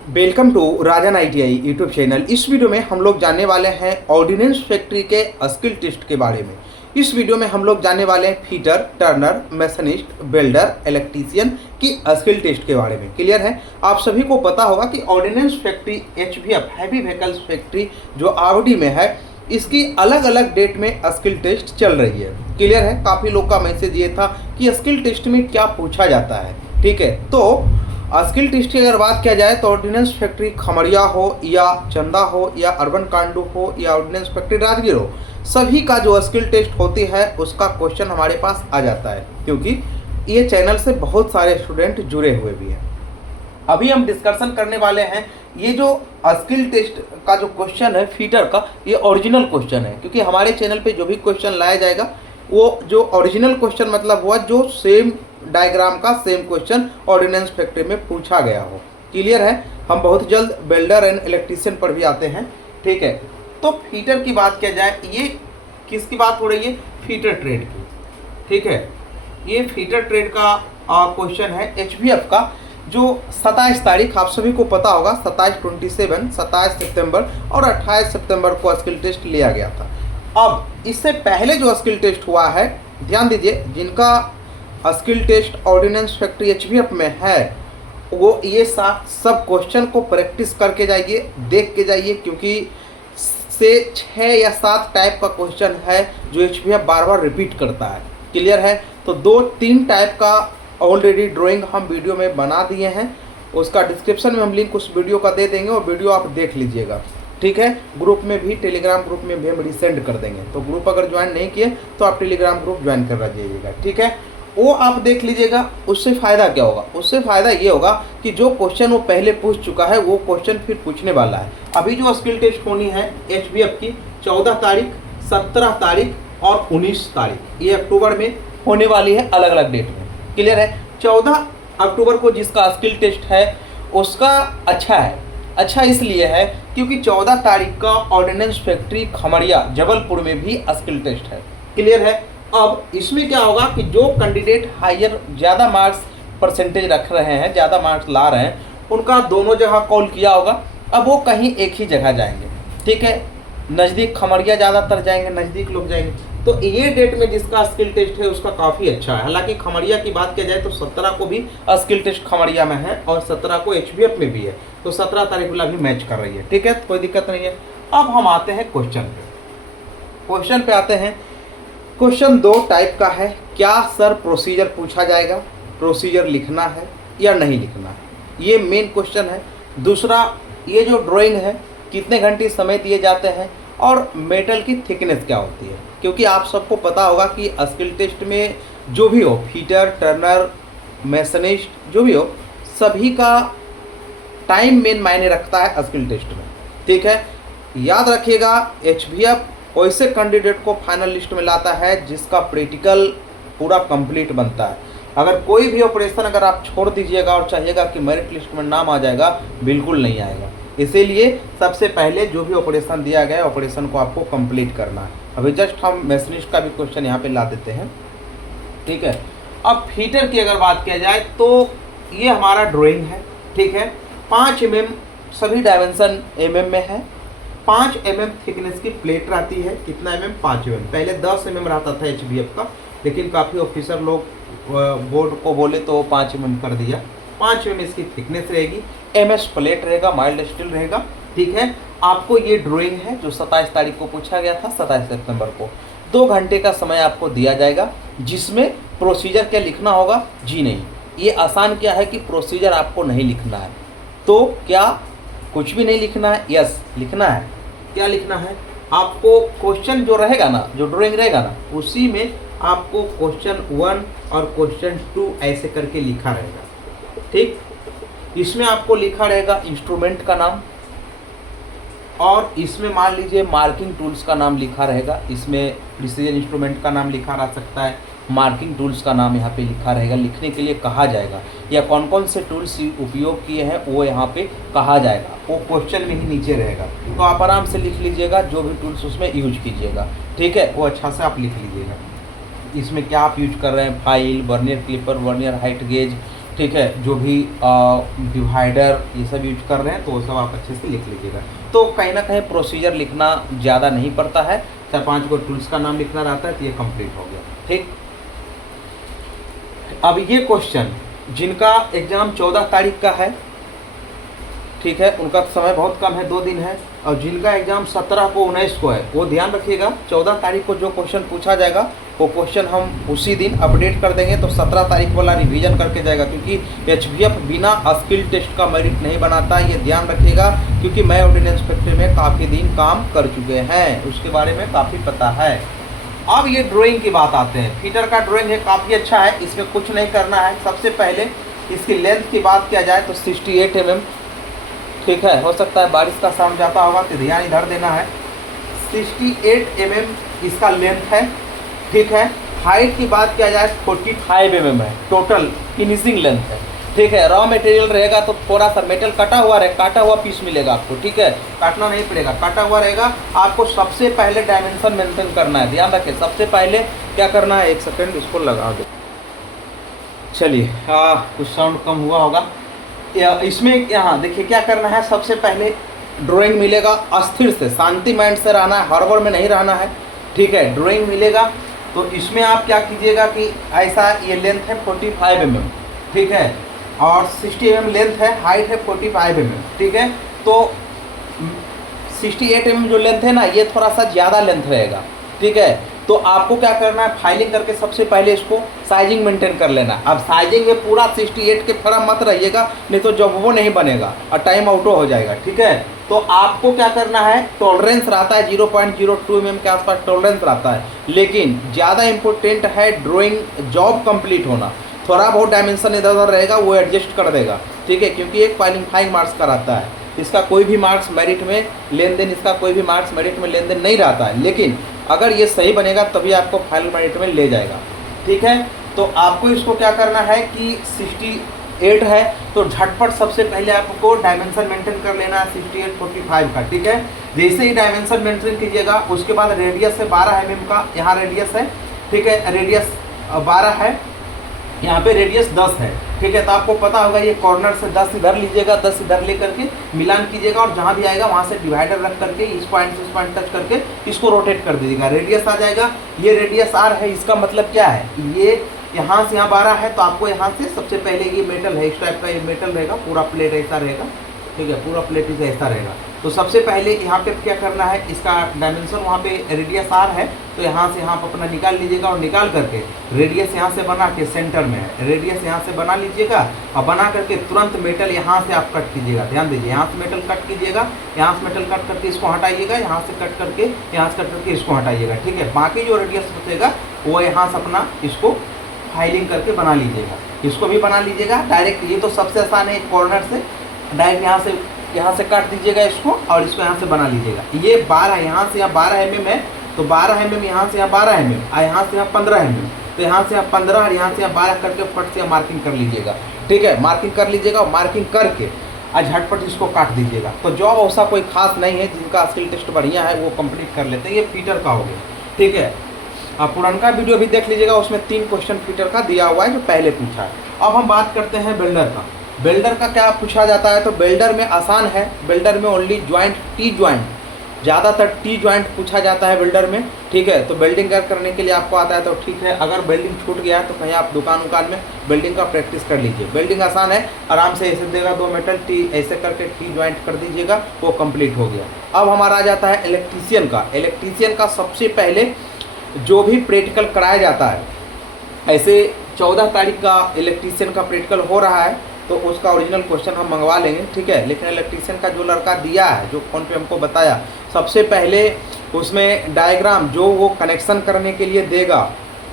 Welcome to Rajan ITI YouTube channel. इस video में हम लोग जानने वाले हैं ऑर्डिनेंस फैक्ट्री के स्किल टेस्ट के बारे में। इस वीडियो में हम लोग जानने वाले हैं फीटर, टर्नर, मैसनिस्ट, वेल्डर, इलेक्ट्रीशियन की स्किल टेस्ट के बारे में। क्लियर है? आप सभी को पता होगा कि ordinance factory HVF heavy vehicles factory जो आवड़ी में है, इसकी अलग अलग डेट में स्किल टेस्ट चल रही है। क्लियर है? काफ़ी लोग का मैसेज ये था कि स्किल टेस्ट में क्या पूछा जाता है। ठीक है, तो स्किल टेस्ट की अगर बात किया जाए तो ऑर्डिनेंस फैक्ट्री खमरिया हो या चंदा हो या अर्बन कांडू हो या ऑर्डिनेंस फैक्ट्री राजगीर हो, सभी का जो स्किल टेस्ट होती है उसका क्वेश्चन हमारे पास आ जाता है, क्योंकि ये चैनल से बहुत सारे स्टूडेंट जुड़े हुए भी हैं। अभी हम डिस्कशन करने वाले हैं ये जो स्किल टेस्ट का जो क्वेश्चन है फीटर का, ये ओरिजिनल क्वेश्चन है, क्योंकि हमारे चैनल पे जो भी क्वेश्चन लाया जाएगा वो जो ओरिजिनल क्वेश्चन मतलब हुआ जो सेम डायग्राम का सेम क्वेश्चन ऑर्डिनेंस फैक्ट्री में पूछा गया हो। क्लियर है? हम बहुत जल्द वेल्डर एंड इलेक्ट्रीशियन पर भी आते हैं। ठीक है, तो फीटर की बात किया जाए, ये किसकी बात हो रही है? फीटर ट्रेड की। ठीक है, ये फीटर ट्रेड का क्वेश्चन है एचवीएफ का, जो 27 तारीख आप सभी को पता होगा, 27 सितंबर और 28 सितंबर को स्किल टेस्ट लिया गया था। अब इससे पहले जो स्किल टेस्ट हुआ है, ध्यान दीजिए, जिनका skill test ordinance factory HVF में है वो ये सब क्वेश्चन को प्रैक्टिस करके जाइए, देख के जाइए, क्योंकि से 6 या 7 टाइप का क्वेश्चन है जो एचवीएफ बार बार रिपीट करता है। क्लियर है? तो 2-3 टाइप का ऑलरेडी ड्राइंग हम वीडियो में बना दिए हैं, उसका डिस्क्रिप्शन में हम लिंक उस वीडियो का दे देंगे, और वीडियो आप देख लीजिएगा। ठीक है, ग्रुप में भी, टेलीग्राम ग्रुप में भी हम रिसेंड कर देंगे, तो ग्रुप अगर ज्वाइन नहीं किए तो आप टेलीग्राम ग्रुप ज्वाइन कर जाइएगा। ठीक है, वो आप देख लीजिएगा। उससे फ़ायदा क्या होगा? उससे फ़ायदा ये होगा कि जो क्वेश्चन वो पहले पूछ चुका है वो क्वेश्चन फिर पूछने वाला है। अभी जो स्किल टेस्ट होनी है एचवीएफ की 14 तारीख, 17 तारीख और 19 तारीख, ये अक्टूबर में होने वाली है, अलग अलग डेट में। क्लियर है? 14 अक्टूबर को जिसका स्किल टेस्ट है उसका अच्छा है। अच्छा इसलिए है क्योंकि 14 तारीख का ऑर्डिनेंस फैक्ट्री खमरिया जबलपुर में भी स्किल टेस्ट है। क्लियर है? अब इसमें क्या होगा कि जो कैंडिडेट हायर ज़्यादा मार्क्स परसेंटेज रख रहे हैं, ज़्यादा मार्क्स ला रहे हैं, उनका दोनों जगह कॉल किया होगा। अब वो कहीं एक ही जगह जाएंगे। ठीक है, नज़दीक खमरिया ज़्यादातर जाएंगे, नज़दीक लोग जाएंगे। तो ये डेट में जिसका स्किल टेस्ट है उसका काफ़ी अच्छा है। हालांकि खमरिया की बात किया जाए तो 17 को भी स्किल टेस्ट खमरिया में है और 17 को एचवीएफ में भी है, तो 17 तारीख वाला भी मैच कर रही है। ठीक है, कोई दिक्कत नहीं है। अब हम आते हैं क्वेश्चन पे। क्वेश्चन पे आते हैं। क्वेश्चन 2 टाइप का है। क्या सर प्रोसीजर पूछा जाएगा, प्रोसीजर लिखना है या नहीं लिखना है, ये मेन क्वेश्चन है। दूसरा, ये जो ड्राइंग है कितने घंटे समय दिए जाते हैं और मेटल की थिकनेस क्या होती है, क्योंकि आप सबको पता होगा कि स्किल टेस्ट में जो भी हो, फीटर, टर्नर, मैसनिस्ट, जो भी हो, सभी का टाइम मेन मायने रखता है स्किल टेस्ट में। ठीक है, याद रखिएगा, एचवीएफ वैसे कैंडिडेट को फाइनल लिस्ट में लाता है जिसका प्रैक्टिकल पूरा कंप्लीट बनता है। अगर कोई भी ऑपरेशन अगर आप छोड़ दीजिएगा और चाहिएगा कि मेरिट लिस्ट में नाम आ जाएगा, बिल्कुल नहीं आएगा। इसीलिए सबसे पहले जो भी ऑपरेशन दिया गया है ऑपरेशन को आपको कंप्लीट करना है। अभी जस्ट हम मैसनिस्ट का भी क्वेश्चन यहाँ पे ला देते हैं। ठीक है, अब फीटर की अगर बात किया जाए तो ये हमारा ड्राइंग है। ठीक है, 5 mm सभी डायमेंशन mm में है। 5 mm थिकनेस की प्लेट रहती है। कितना mm? 5 mm। पहले 10 mm रहता था एचवीएफ का, लेकिन काफ़ी ऑफिसर लोग बोर्ड को बोले तो 5 mm कर दिया। 5 mm इसकी थिकनेस रहेगी। MS प्लेट रहेगा, माइल्ड स्टील रहेगा। ठीक है, आपको ये ड्राइंग है जो 27 तारीख को पूछा गया था, 27 सितंबर को। 2 घंटे का समय आपको दिया जाएगा, जिसमें प्रोसीजर क्या लिखना होगा? जी नहीं, ये आसान क्या है कि प्रोसीजर आपको नहीं लिखना है। तो क्या कुछ भी नहीं लिखना है? यस, लिखना है। क्या लिखना है? आपको क्वेश्चन जो रहेगा ना, जो ड्राइंग रहेगा ना, उसी में आपको क्वेश्चन 1 और क्वेश्चन 2 ऐसे करके लिखा रहेगा। ठीक, इसमें आपको लिखा रहेगा इंस्ट्रूमेंट का नाम, और इसमें मान लीजिए मार्किंग टूल्स का नाम लिखा रहेगा। इसमें प्रिसीजन इंस्ट्रूमेंट का नाम लिखा रह सकता है, मार्किंग टूल्स का नाम यहाँ पे लिखा रहेगा, लिखने के लिए कहा जाएगा, या कौन कौन से टूल्स उपयोग किए हैं वो यहाँ पे कहा जाएगा। वो क्वेश्चन में ही नीचे रहेगा, तो आप आराम से लिख लीजिएगा जो भी टूल्स उसमें यूज कीजिएगा। ठीक है, वो अच्छा से आप लिख लीजिएगा। इसमें क्या आप यूज कर रहे हैं? File, vernier clipper, vernier height gauge, ठीक है, जो भी डिवाइडर ये सब यूज कर रहे हैं तो वो सब आप अच्छे से लिख लीजिएगा। तो कहीं ना कहीं प्रोसीजर लिखना ज़्यादा नहीं पड़ता है, 4-5 को टूल्स का नाम लिखना रहता है, तो ये कंप्लीट हो गया। ठीक, अब ये क्वेश्चन जिनका एग्ज़ाम 14 तारीख का है, ठीक है, उनका समय बहुत कम है, 2 दिन है, और जिनका एग्ज़ाम 17 को 19 को है वो ध्यान रखिएगा, 14 तारीख को जो क्वेश्चन पूछा जाएगा वो क्वेश्चन हम उसी दिन अपडेट कर देंगे, तो 17 तारीख वाला रिवीजन करके जाएगा, क्योंकि एचबीएफ बिना स्किल टेस्ट का मेरिट नहीं बनाता, ये ध्यान रखिएगा, क्योंकि मैं ऑर्डिनेंस फैक्ट्री में काफ़ी दिन काम कर चुके हैं, उसके बारे में काफ़ी पता है। अब ये ड्राइंग की बात आते हैं, फीटर का ड्राइंग है, काफ़ी अच्छा है, इसमें कुछ नहीं करना है। सबसे पहले इसकी लेंथ की बात किया जाए तो 68 mm, ठीक है, हो सकता है बारिश का साउंड जाता होगा तो ध्यान इधर देना है। 68 mm इसका लेंथ है, ठीक है। हाइट की बात किया जाए 45 mm है, टोटल फिनिशिंग लेंथ है, ठीक है। रॉ मटेरियल रहेगा तो थोड़ा सा मेटल कटा हुआ रहे, काटा हुआ पीस मिलेगा आपको, ठीक है, काटना नहीं पड़ेगा, काटा हुआ रहेगा। आपको सबसे पहले डायमेंशन मेंटेन करना है, ध्यान रखें, सबसे पहले क्या करना है, 1 सेकेंड इसको लगा दो। चलिए, कुछ साउंड कम हुआ होगा। इसमें यहाँ देखिए क्या करना है, सबसे पहले ड्राइंग मिलेगा, अस्थिर से, शांति माइंड से रहना है, हड़बड़ में नहीं रहना है, ठीक है। ड्राइंग मिलेगा तो इसमें आप क्या कीजिएगा कि ऐसा, ये लेंथ है 45 mm, ठीक है, और 60 mm लेंथ है, हाइट है 45 mm, ठीक है। तो 68 mm जो लेंथ है ना, ये थोड़ा सा ज़्यादा लेंथ रहेगा, ठीक है। तो आपको क्या करना है, फाइलिंग करके सबसे पहले इसको साइजिंग मेंटेन कर लेना है। अब साइजिंग में पूरा 68 के तरह मत रहिएगा, नहीं तो जब वो नहीं बनेगा और टाइम आउटो हो जाएगा, ठीक है। तो आपको क्या करना है, टॉलरेंस रहता है 0.02 mm के आसपास टॉलरेंस रहता है, लेकिन ज़्यादा इम्पोर्टेंट है ड्राइंग जॉब कंप्लीट होना। थोड़ा बहुत डायमेंशन इधर उधर रहेगा वो एडजस्ट कर देगा, ठीक है, क्योंकि एक क्वालिफाइंग मार्क्स का रहता है, इसका कोई भी मार्क्स मेरिट में लेन देन, इसका कोई भी मार्क्स मेरिट में लेन देन नहीं रहता है, लेकिन अगर ये सही बनेगा तभी आपको फाइनल मेरिट में ले जाएगा, ठीक है। तो आपको इसको क्या करना है कि 68 है तो झटपट सबसे पहले आपको डायमेंशन मेंटेन कर लेना है 68 45 का, ठीक है। जैसे ही डायमेंशन मेंटेन कीजिएगा उसके बाद रेडियस है 12 mm का, यहाँ रेडियस है, ठीक है, रेडियस 12 है, यहाँ पे रेडियस 10 है, ठीक है। तो आपको पता होगा ये कॉर्नर से 10 इधर लीजिएगा, 10 इधर ले करके मिलान कीजिएगा, और जहाँ भी आएगा वहाँ से डिवाइडर रख करके इस पॉइंट से इस पॉइंट टच करके इसको रोटेट कर दीजिएगा, रेडियस आ जाएगा। ये रेडियस आर है, इसका मतलब क्या है, ये यहाँ से यहाँ 12 है, तो आपको यहाँ से सबसे पहले ये मेटल है, इस टाइप का ये मेटल रहेगा, पूरा प्लेट ऐसा रहेगा, ठीक है, पूरा प्लेट इसे ऐसा रहेगा। तो सबसे पहले यहाँ पे क्या करना है, इसका डायमेंशन वहाँ पे रेडियस आर है, तो यहाँ से यहाँ अपना निकाल लीजिएगा, और निकाल करके रेडियस यहाँ से बना के सेंटर में है, रेडियस यहाँ से बना लीजिएगा, और बना करके तुरंत मेटल यहाँ से आप कट कीजिएगा, ध्यान दीजिए, यहाँ से मेटल कट कीजिएगा, यहाँ से मेटल कट करके इसको हटाइएगा, यहाँ से कट करके, यहाँ से कट करके इसको हटाइएगा, ठीक है। बाकी जो रेडियस बचेगा वो यहाँ से अपना इसको फाइलिंग करके बना लीजिएगा, इसको भी बना लीजिएगा डायरेक्ट। ये तो सबसे आसान है, कॉर्नर से डायरेक्ट यहाँ से काट दीजिएगा इसको, और इसको यहाँ से बना लीजिएगा। ये 12 यहाँ से यहाँ 12 mm है, तो 12 mm यहाँ से यहाँ 12 mm, और यहाँ से यहाँ 15 mm, तो यहाँ से यहाँ 15 और यहाँ से यहाँ 12 करके फट से मार्किंग कर लीजिएगा, ठीक है। मार्किंग कर लीजिएगा, और मार्किंग करके आज झटपट इसको काट दीजिएगा। तो जॉब ऐसा कोई खास नहीं है, जिनका स्किल टेस्ट बढ़िया है वो कंप्लीट कर लेते हैं। ये फीटर का हो गया, ठीक है। आप पुराना वीडियो भी देख लीजिएगा, उसमें 3 क्वेश्चन फीटर का दिया हुआ है जो पहले पूछा है। अब हम बात करते हैं बिल्डर का। बिल्डर का क्या पूछा जाता है, तो बिल्डर में आसान है, बिल्डर में ओनली ज्वाइंट टी ज्वाइंट, ज़्यादातर टी ज्वाइंट पूछा जाता है बिल्डर में, ठीक है। तो बिल्डिंग करने के लिए आपको आता है तो ठीक है, अगर बिल्डिंग छूट गया है तो कहीं आप दुकान में बिल्डिंग का प्रैक्टिस कर लीजिए। बिल्डिंग आसान है, आराम से ऐसे देगा 2 मेटल टी, ऐसे करके टी ज्वाइंट कर दीजिएगा, वो कंप्लीट हो गया। अब हमारा आ जाता है इलेक्ट्रीशियन का। इलेक्ट्रीशियन का सबसे पहले जो भी प्रैक्टिकल कराया जाता है, ऐसे 14 तारीख का इलेक्ट्रीशियन का प्रैक्टिकल हो रहा है, तो उसका ओरिजिनल क्वेश्चन हम मंगवा लेंगे, ठीक है। लेकिन इलेक्ट्रीशियन का जो लड़का दिया है, जो फ़ोन पे हमको बताया, सबसे पहले उसमें डायग्राम जो वो कनेक्शन करने के लिए देगा,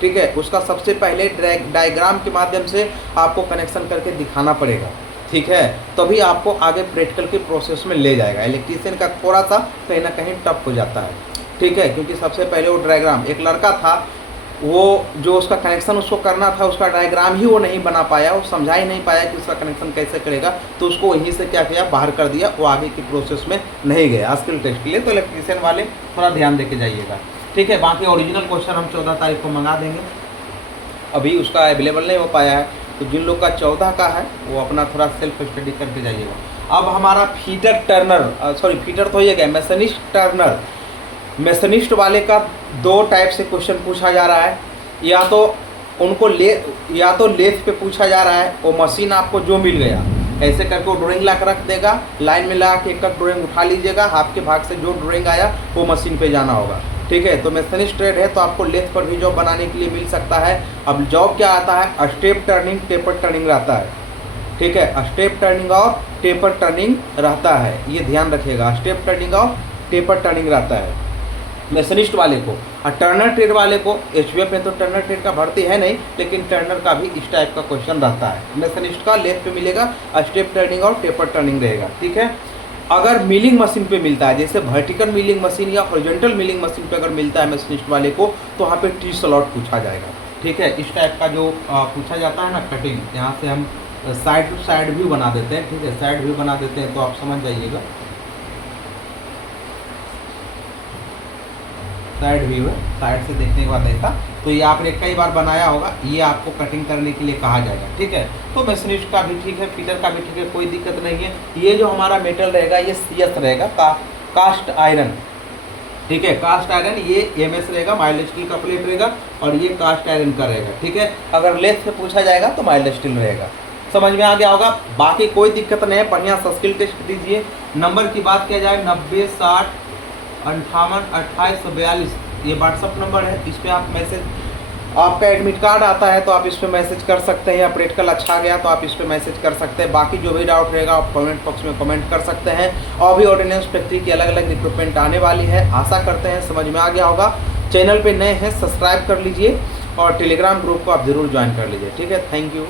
ठीक है, उसका सबसे पहले डायग्राम के माध्यम से आपको कनेक्शन करके दिखाना पड़ेगा, ठीक है, तभी आपको आगे प्रैक्टिकल के प्रोसेस में ले जाएगा। इलेक्ट्रीशियन का थोड़ा सा कहीं ना कहीं टफ हो जाता है, ठीक है, क्योंकि सबसे पहले वो डायग्राम, एक लड़का था वो जो उसका कनेक्शन उसको करना था, उसका डायग्राम ही वो नहीं बना पाया, वो समझा ही नहीं पाया कि उसका कनेक्शन कैसे करेगा, तो उसको वहीं से क्या किया, बाहर कर दिया, वो आगे की प्रोसेस में नहीं गया स्किल टेस्ट के लिए। तो इलेक्ट्रीशियन वाले थोड़ा ध्यान दे के जाइएगा, ठीक है। बाकी ओरिजिनल क्वेश्चन हम 14 तारीख को मंगा देंगे, अभी उसका अवेलेबल नहीं हो पाया है, तो जिन लोग का 14 का है वो अपना थोड़ा सेल्फ स्टडी करके जाइएगा। अब हमारा फीटर टर्नर फीटर तो ये गया, मैसनिस्ट टर्नर। मैसनिस्ट वाले का 2 टाइप से क्वेश्चन पूछा जा रहा है, या तो लेथ पे पूछा जा रहा है, वो मशीन आपको जो मिल गया ऐसे करके वो ड्राइंग ला कर रख देगा, लाइन में ला के एक ड्राइंग उठा लीजिएगा, आपके भाग से जो ड्राइंग आया वो मशीन पे जाना होगा, ठीक है। तो मैसनिस्ट ट्रेड है तो आपको लेथ पर भी जॉब बनाने के लिए मिल सकता है। अब जॉब क्या आता है, स्टेप टर्निंग, टेपर टर्निंग रहता है, ठीक है। स्टेप टर्निंग और टेपर टर्निंग रहता है, ये ध्यान रखिएगा, स्टेप टर्निंग और टेपर टर्निंग रहता है मैसनिस्ट वाले को। और टर्नर ट्रेड वाले को एचवीएफ में तो टर्नर ट्रेड का भर्ती है नहीं, लेकिन टर्नर का भी इस टाइप का क्वेश्चन रहता है। मैसनिस्ट का लेथ पे मिलेगा, स्टेप टर्निंग और टेपर टर्निंग रहेगा, ठीक है। अगर मिलिंग मशीन पे मिलता है, जैसे वर्टिकल मिलिंग मशीन या हॉरिजॉन्टल मिलिंग मशीन पे अगर मिलता है मैसनिस्ट वाले को, तो वहाँ पे टी स्लॉट पूछा जाएगा, ठीक है। इस टाइप का जो पूछा जाता है ना कटिंग, यहाँ से हम साइड टू साइड व्यू बना देते हैं, ठीक है, साइड व्यू बना देते हैं, तो आप समझ जाइएगा। साइड व्यू है, साइड से देखने के बाद ऐसा, तो ये आपने कई बार बनाया होगा, ये आपको कटिंग करने के लिए कहा जाएगा, ठीक है। तो मैसनिस्ट का भी ठीक है, फीटर का भी ठीक है, कोई दिक्कत नहीं है। ये जो हमारा मेटल रहेगा ये CS रहेगा, कास्ट आयरन, ठीक है, कास्ट आयरन, ये MS रहेगा, माइल्ड स्टील का प्लेट रहेगा, और ये कास्ट आयरन का रहेगा, ठीक है। अगर लेथ से पूछा जाएगा तो माइल्ड स्टील रहेगा। समझ में आ गया होगा, बाकी कोई दिक्कत नहीं है, बढ़िया सा स्किल टेस्ट दीजिए। नंबर की बात किया जाए 90 60 58 28 42, ये व्हाट्सअप नंबर है, इस पर आप मैसेज, आपका एडमिट कार्ड आता है तो आप इस पर मैसेज कर सकते हैं, या प्रैक्टिकल अच्छा गया तो आप इस पर मैसेज कर सकते हैं। बाकी जो भी डाउट रहेगा आप कमेंट बॉक्स में कमेंट कर सकते हैं। और भी ऑर्डिनेंस फैक्ट्री की अलग अलग रिक्रूटमेंट आने वाली है, आशा करते हैं समझ में आ गया होगा। चैनल पे नए हैं सब्सक्राइब कर लीजिए, और टेलीग्राम ग्रुप को आप ज़रूर ज्वाइन कर लीजिए, ठीक है। Thank you.